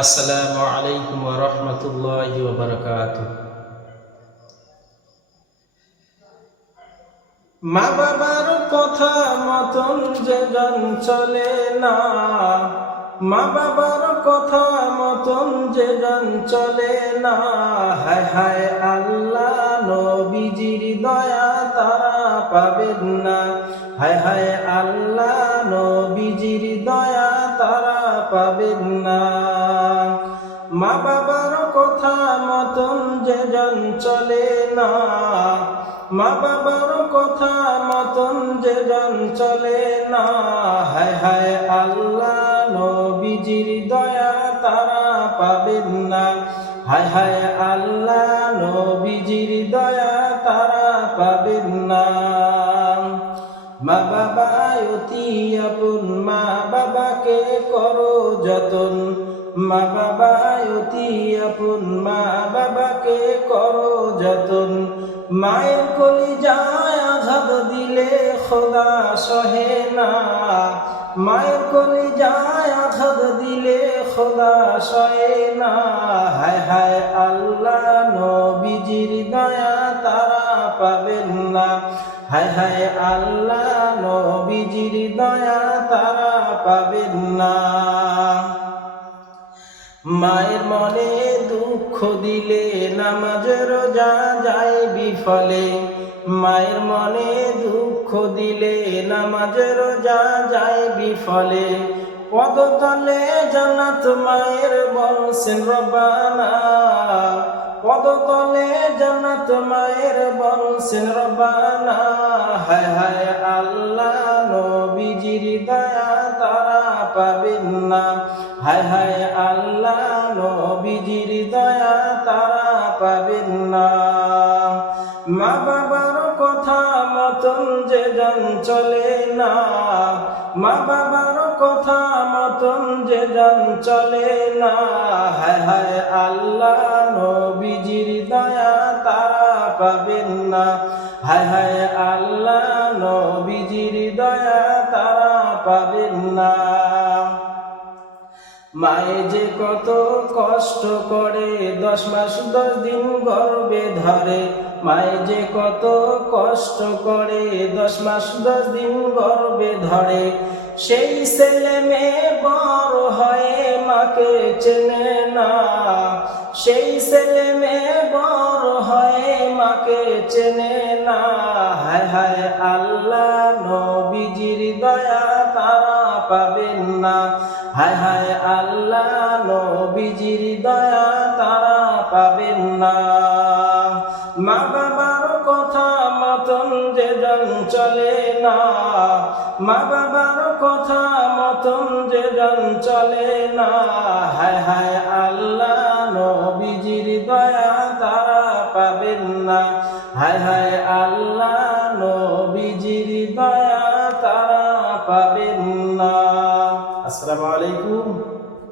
আসসালামু আলাইকুম ওয়া রাহমাতুল্লাহি ওয়া বারাকাতুহু। মা বাবার কথা মতন যে জন চলে না, মা বাবার কথা মতন যে জন চলে না, হায় হায় আল্লাহ নবীজির দয়া তারা পাবেন না, হায় হায় আল্লাহ নবীজির দয়া তারা পাবেন না। মা বাবার কথা মতন যে জন চলে না, মা বাবার কথা মতন যে জন চলে না, হায় হায় আল্লাহ নবীজির দয়া তারা পাবেন না, হায় হায় আল্লাহ নবীজির দয়া তারা পাবেন না। মা বাবা অতি আপন, মা বাবাকে করো যতন, মা বাবা অতি আপন, মা বাবাকে করো যতন। মায়ের কলিজায় আঘাত দিলে খোদা সহে না, মায়ের কলিজায় আঘাত দিলে খোদা সহে না, হায় হায় আল্লাহ নবীজির দয়া তারা পাবেন না, হায় হায় আল্লাহ নবীজির দয়া তারা পাবেন না। মায়ের মনে দুঃখ দিলে নামাজ রোজা যায় বিফলে, মায়ের মনে দুঃখ দিলে নামাজ রোজা যায় বিফলে। পদতলে জান্নাত মায়ের বলছেন রব্বানা, পদতলে জান্নাত মায়ের বলছেন রব্বানা, হায় হায় আল্লাহ নবীজির দয়া তারা পাবেন না, হায় হায় আল্লাহ নবীজির দয়া তারা পাবেন না। মা বাবার কথা মতন যে জন চলে না, মা বাবার কথা মতন যে জন চলে না, হায় হায় আল্লাহ নবীজির দয়া তারা পাবেন না, হায় হায় আল্লাহ নবীজির দয়া তারা পাবেন না। মায়ে যে কত কষ্ট করে 10 মাস 10 দিন গর্ভে ধরে, মায়ে যে কত কষ্ট করে 10 মাস 10 দিন গর্ভে ধরে। সেই ছেলে মেয়ে বড় হয়ে মাকে চেনে না, সেই ছেলে মেয়ে বড় হয়ে মাকে চেনে না, হায় হায় আল্লাহ নবীজির দয়া তারা পাবেন না, হায় হায় আল্লাহ নবীজির দয়া তারা পাবেন না। মা বাবার কথা মতন যে জন চলে না, মা বাবার কথা মতন যে জন চলে না, হায় হায় আল্লাহ নবীজির দয়া তারা পাবেন না, হায় হায় আল্লাহ নবীজির দয়া তারা পাবেন না। আসসালামু আলাইকুম।